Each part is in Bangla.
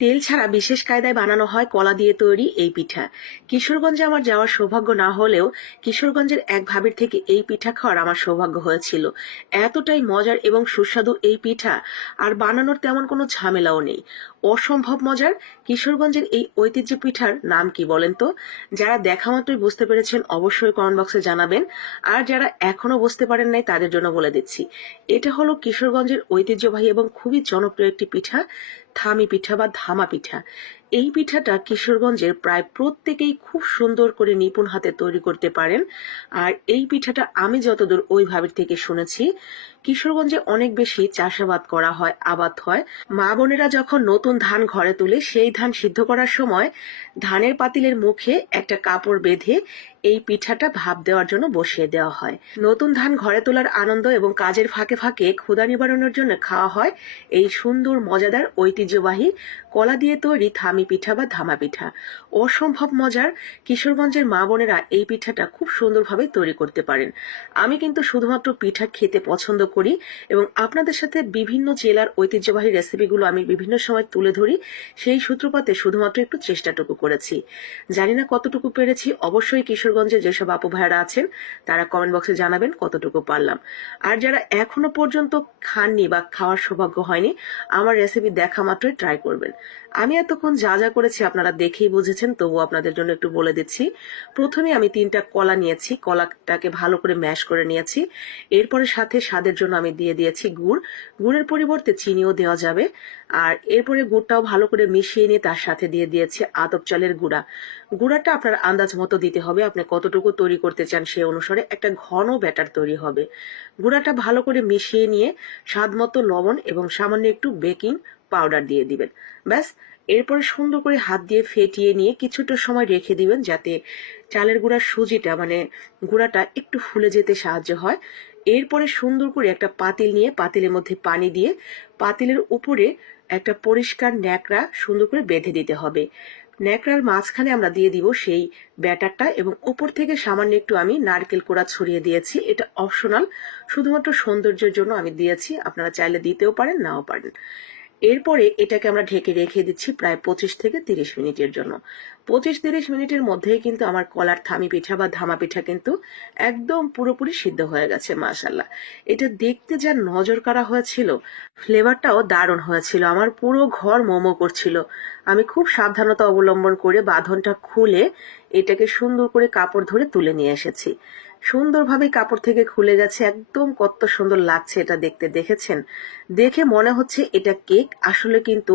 তেল ছাড়া বিশেষ কায়দায় বানানো হয় কলা দিয়ে তৈরি এই পিঠা। কিশোরগঞ্জে আমার যাওয়ার সৌভাগ্য না হলেও কিশোরগঞ্জের এক ভাবির থেকে এই পিঠা খাওয়ার আমার সৌভাগ্য হয়েছিল। এতটাই মজার এবং সুস্বাদু এই পিঠা, আর বানানোর তেমন কোনো ঝামেলাও নেই। অসম্ভব মজার। কিশোরগঞ্জের এই ঐতিহ্য পিঠার নাম কি বলেন তো? যারা দেখা মাত্রই বুঝতে পেরেছেন অবশ্যই কমেন্ট বক্সে জানাবেন, আর যারা এখনো বুঝতে পারেন নাই তাদের জন্য বলে দিচ্ছি। এটা হলো কিশোরগঞ্জের ঐতিহ্যবাহী এবং খুবই জনপ্রিয় একটি পিঠা, থামি পিঠা বা ধামা পিঠা। এই পিঠাটা কিশোরগঞ্জের প্রায় প্রত্যেকেই খুব সুন্দর করে নিপুণ হাতে তৈরি করতে পারেন। আর এই পিঠাটা আমি যতদূর ওই ভাবের থেকে শুনেছি, কিশোরগঞ্জে অনেক বেশি চাষাবাদ করা হয়, আবাদ হয়। মা বোনেরা যখন নতুন ধান ঘরে তুলে সেই ধান সিদ্ধ করার সময় ধানের পাতিলের মুখে একটা কাপড় বেঁধে এই পিঠাটা ভাপ দেওয়ার জন্য বসিয়ে দেওয়া হয়। নতুন ধান ঘরে তোলার আনন্দ এবং কাজের ফাঁকে ফাঁকে ক্ষুধা নিবারণের জন্য খাওয়া হয় এই সুন্দর মজাদার ঐতিহ্যবাহী কলা দিয়ে তৈরি থামি পিঠা বা ধামা পিঠা। অসম্ভব মজার। কিশোরগঞ্জের মা বোনেরা এই পিঠাটা খুব সুন্দরভাবে তৈরি করতে পারেন। আমি কিন্তু শুধুমাত্র পিঠা খেতে পছন্দ করি এবং আপনাদের সাথে বিভিন্ন জেলার ঐতিহ্যবাহী রেসিপিগুলো আমি বিভিন্ন সময় তুলে ধরি। সেই সূত্রপাতে শুধুমাত্র একটু চেষ্টাটুকু করেছি, জানি না কতটুকু পেরেছি। অবশ্যই কিশোরগঞ্জে যেসব আপু ভাইয়ারা আছেন তারা কমেন্ট বক্সে জানাবেন কতটুকু পারলাম। আর যারা এখনো পর্যন্ত খাননি বা খাওয়ার সৌভাগ্য হয়নি, আমার রেসিপি দেখা মাত্রই ট্রাই করবেন। আমি এতক্ষণ যা যা করেছি আপনারা দেখেই বুঝেছেন, তবু আপনাদের জন্য একটু বলে দিচ্ছি। প্রথমে আমি 3টা কলা নিয়েছি, কলাটাকে ভালো করে ম্যাশ করে নিয়েছি। এরপরে সাথে স্বাদের জন্য আমি দিয়ে দিয়েছি গুড়। গুড়ের পরিবর্তে চিনিও দেওয়া যাবে। আর এরপরে গুড়টাও ভালো করে মিশিয়ে নিয়ে তার সাথে দিয়ে দিয়েছি আতপ চালের গুঁড়া। গুঁড়াটা আপনার আন্দাজ মতো দিতে হবে, আপনি কতটুকু তৈরি করতে চান সেই অনুসারে একটা ঘন ব্যাটার তৈরি হবে। গুঁড়াটা ভালো করে মিশিয়ে নিয়ে স্বাদ মতো লবণ এবং সামান্য একটু বেকিং পাউডার দিয়ে দিবেন। ব্যাস। এরপরে সুন্দর করে হাত দিয়ে ফেটিয়ে নিয়ে কিছুটা সময় রেখে দিবেন, যাতে চালের গুঁড়ার সুজিটা মানে গুঁড়াটা একটু ফুলে যেতে সাহায্য হয়। এরপরে সুন্দর করে একটা পাতিল নিয়ে পাতিলের মধ্যে পানি দিয়ে পাতিলের উপরে একটা পরিষ্কার ন্যাকড়া সুন্দর করে বেঁধে দিতে হবে। ন্যাকড়ার মাঝখানে আমরা দিয়ে দিব সেই ব্যাটারটা এবং উপর থেকে সামান্য একটু আমি নারকেল কোড়া ছড়িয়ে দিয়েছি। এটা অপশনাল, শুধুমাত্র সৌন্দর্যের জন্য আমি দিয়েছি, আপনারা চাইলে দিতেও পারেন নাও পারেন। এরপরে এটাকে আমরা ঢেকে রেখে দিচ্ছি প্রায় 25 থেকে 30 মিনিটের জন্য। 25-30 মিনিটের মধ্যেই কিন্তু আমার কলার থামি পিঠা বা ধামা পিঠা কিন্তু একদম পুরোপুরি সিদ্ধ হয়ে গেছে মাশাআল্লাহ। এটা দেখতে যা নজর কাড়া হয়েছিল, ফ্লেভারটাও দারুণ হয়েছিল, আমার পুরো ঘর মোমো করছিল। আমি খুব সাবধানতা অবলম্বন করে বাঁধনটা খুলে এটাকে সুন্দর করে কাপড় ধরে তুলে নিয়ে এসেছি। সুন্দরভাবে কাপড় থেকে খুলে গেছে, একদম কত সুন্দর লাগছে এটা দেখতে, দেখেছেন? দেখে মনে হচ্ছে এটা কেক, আসলে কিন্তু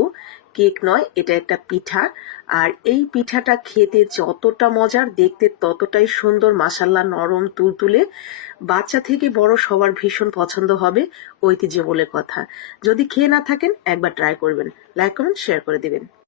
কেক নয়, এটা একটা পিঠা। আর এই পিঠাটা খেতে যতটা মজার, দেখতে ততটাই সুন্দর মাশাআল্লাহ, নরম তুলতুলে। বাচ্চা থেকে বড় সবার ভীষণ পছন্দ হবে, ঐতিহ্য বলে কথা। যদি খেয়ে না থাকেন একবার ট্রাই করবেন, লাইক কমেন্ট শেয়ার করে দিবেন।